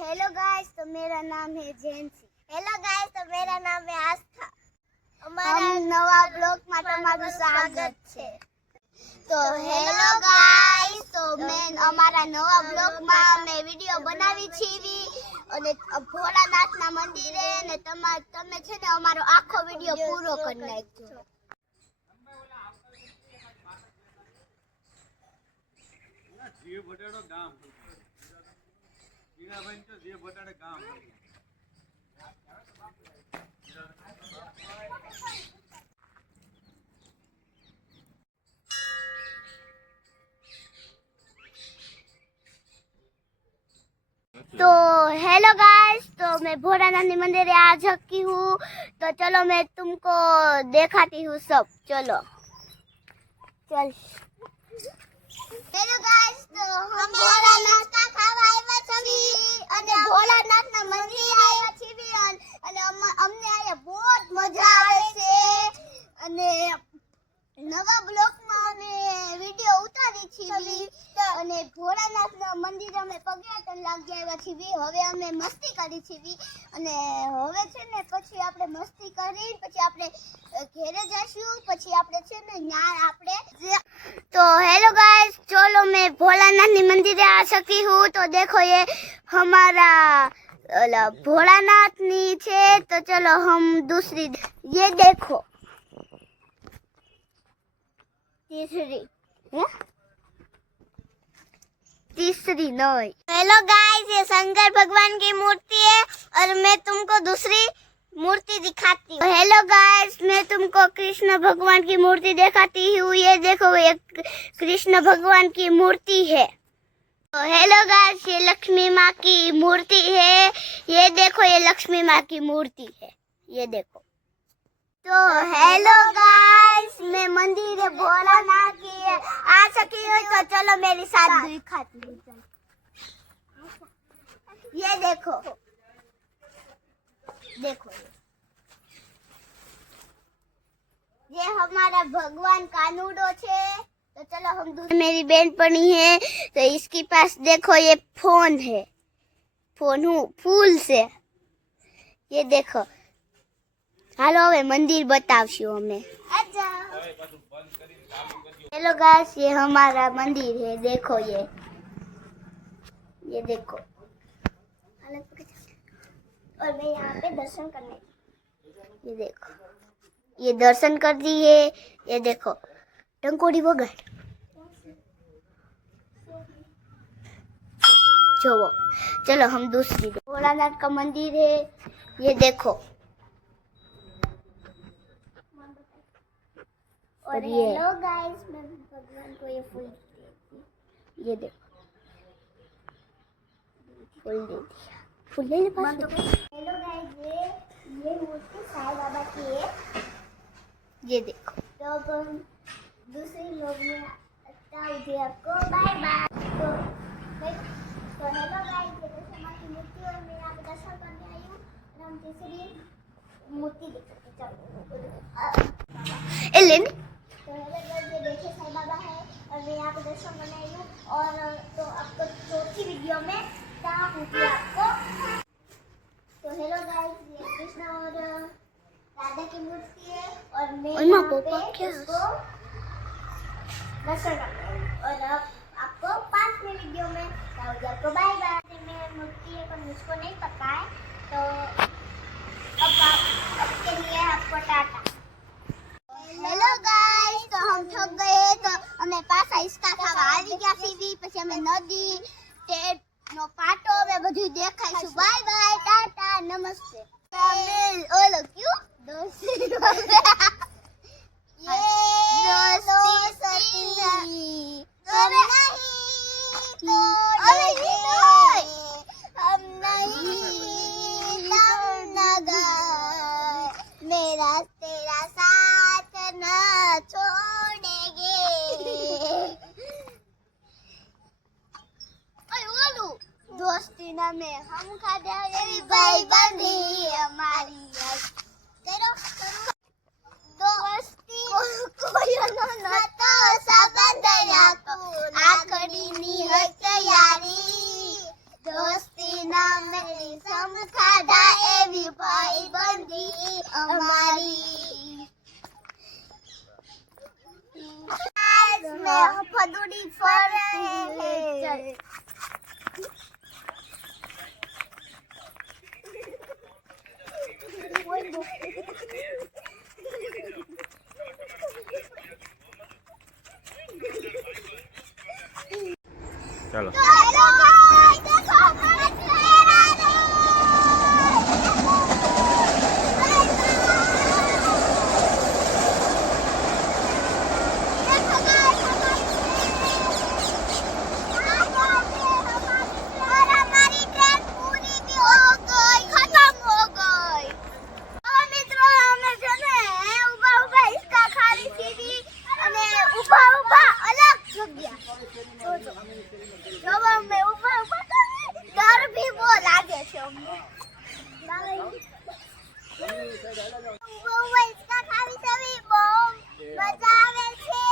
Hello guys, तो मेरा नाम है जेंसी। हेलो गाइस, तो मेरा नाम है आस्था। हमारा नवा ब्लॉग में તમારું સ્વાગત છે। તો હેલો ગાઈસ, તો મેં અમારા નવા બ્લોગ માં અમે વિડિયો બનાવી છીવી અને ભોળાનાથના મંદિરે ને તમે છે ને અમારો આખો વિડિયો પૂરો કરી નાખજો। જે બટાડો ગામ જીણાભાઈ તો જે બટાડે ગામ तो हेलो गाइस, तो मैं भोलानाथ मंदिर आ चुकी हूँ। तो चलो मैं तुमको दिखाती हूँ सब। चलो चल। हेलो गाइस, तो हम भोलानाथ का खावा આવ્યા છીએ અને ભોલાનાથના મંદિરે આવ્યા છીએ અને અમને અહીંયા बहुत મજા આવે છે અને નવા બ્લોગમાં અમે વિડિયો ઉતારી છીએ અને ભોળાનાથના મંદિરે અમે પગલાટન લાગી આવ્યા છીએ। હવે અમે મસ્તી કરી છીએ અને હવે છે ને પછી આપણે મસ્તી કરી પછી આપણે ઘરે જઈશું પછી આપણે છે ને ન્યા આપણે तो हेलो गाइस, चलो मैं भोलानाथ मंदिर आ चुकी हूँ। तो देखो ये हमारा भोलानाथ नी छे। तो चलो हम दूसरी ये देखो तीसरी नहीं। हेलो गाइस, ये शंकर भगवान की मूर्ति है और मैं तुमको दूसरी मूर्ति दिखाती हूँ। हेलो गाइस, मैं तुमको कृष्ण भगवान की मूर्ति दिखाती हूँ। ये देखो, ये कृष्ण भगवान की मूर्ति है। तो हेलो गाइस, ये लक्ष्मी माँ की मूर्ति है। ये देखो, ये लक्ष्मी माँ की मूर्ति है। ये देखो। तो हेलो गाइस, मैं मंदिर भोलानाथ की आ चुकी हूँ। तो चलो मेरी साथ दिखाती हूँ। ये देखो देखो, ये हमारा भगवान कानूडो छे। तो चलो हम मेरी बहन पड़ी है तो इसके पास देखो ये फोन है। फोन फूल से ये देखो। हालो હવે मंदिर बतावशु हमें। हेलो गाइस, ये हमारा मंदिर है। देखो ये देखो और मैं यहाँ पे दर्शन करने ये देखो ये दर्शन कर दिए। ये देखो टंकोड़ी वगड़ जो चलो हम दूसरी भोलानाथ का मंदिर है। ये देखो और ये हेलो गाइस, मैं भगवान को ये फूल ये देखो फूल दे दिया। फूल ले हेलो गाइस, ये मूर्ति साईं बाबा की है। ये देखो। तो अब हम दूसरे लोग में बताऊंगी आपको। Bye bye. तो हेलो गाइस, ये तो हमारी मूर्ति और मैं यहाँ पे दर्शन करने आई हूँ और हम तीसरी मूर्ति देख सकते। चलो एलेन। तो हेलो गाइस, ये देखिए साईं बाबा है और मैं यहाँ पे दर्शन करने आई हूँ। और तो आपको चौथी वीडियो में बताऊंगी आपको। तो हेलो गाइस, ये कृष्ण और राधा की मूर्ति है और मैं यहाँ पे इसको दर्शन करती हूँ। और अब आपको 5वें वीडियो में बताऊंगी आपको। Bye bye. मैं मूर्ति है पर मुझको नहीं पता है तो अब के लिए आपको टाटा। हेलो गाइस, तो हम थक गए तो हमें पासा इसका खावा આવી ગયા સીવી પછી અમે નદી ટેટ નો પાટો મે બધું દેખાઈશું। બાય બાય, ટાટા, નમસ્તે। ઓલો ક્યું દોસ્તી ये दोस्ती हम नहीं तोड़ेंगे, मेरा तेरा साथ ना छोड़ेंगे। दोस्ती ना में हम खाते भाई बंदी हमारी तेरो दोस्ती कोई न तो संबंध राखो आखरी नी है तैयारी दोस्ती ना में સમ ખાધા એવી ભાઈબંધી અમારી आज मैं फदुड़ी फर रहे हैं ચાલો तो हेलो गाइस देखो हमारा ट्रेन आ रहा देखो गाइस और हमारी ट्रेन पूरी भी हो गई खत्म हो गई और मित्रों हमें जो है उबा उबा इसका खाली सीधी અને ઉભા ઉભા અલગ જગ્યા જો અમે ઉભા ઉભા ડર भी બહુ લાગે છે અમને ઉભા ઉભા इसका ખાલી સવી બહુ મજા આવે છે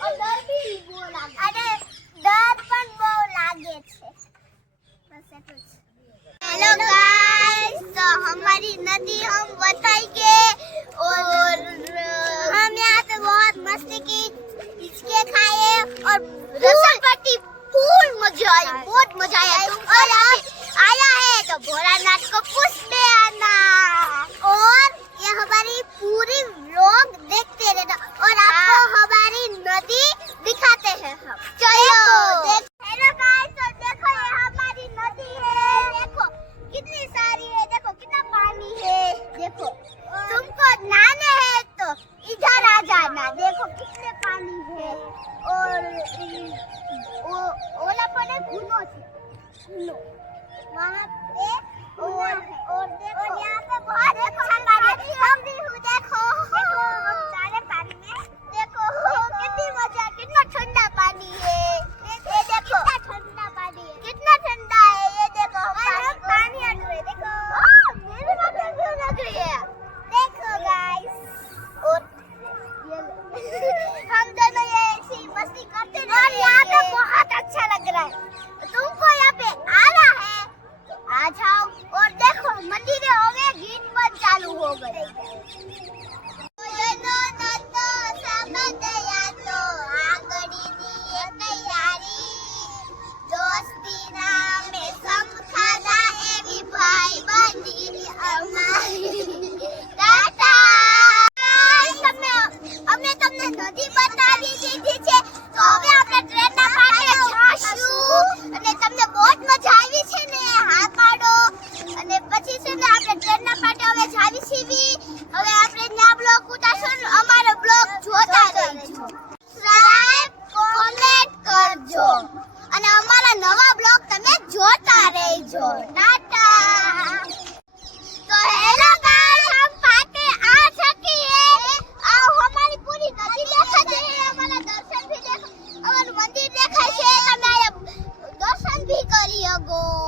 और डर भी બહુ લાગે અને ડર પણ બહુ લાગે છે બસ એટલું જ हेलो गाइस तो हमारी नदी हम बताएंगे और हम यहाँ पे बहुत मस्ती की इसके खाए और रसलपट्टी फुल मजा आई बहुत मजा आया और यहाँ पे आया है तो भोलानाथ को पूछने आना और ये हमारी पूरी व्लॉग देखते रहना और आपको हमारी नदी दिखाते हैं हम चलो हेलो गाइस तो देखो ये हमारी नदी है देखो कितनी सारी है देखो कितना पानी है देखो तुमको नहाने है तो इधर आ जाना देखो कितने पानी है और ओला पर घुनो घुनो वहाँ पे और देखो और यहाँ पे बहुत अच्छा पानी हम भी हूँ देखो हम सारे पानी में देखो कितनी मजा कितना ठंडा पानी है ये देखो कितना ठंडा पानी है कितना ठंडा है ये देखो हम पानी आ रहा है देखो मेरी मजा क्यों लग रही है देखो गाइस और हम दोनों ये ऐसी मस्ती करते हैं और यहाँ पे बहुत अच्छा लग रहा है तुमको यहाँ पे आना है आ जाओ और देखो मंदिर हो गए गीत बंद चालू हो गए અને અમારા નવા બ્લોગ તમે જોતા રહેજો ટાટા तो हेलो गाइस हम पाटे आ सकी है आओ हमारी पूरी नदी देखा है हमारा दर्शन भी देखो हमारा मंदिर देखा है તમે દર્શન भी કરી શકો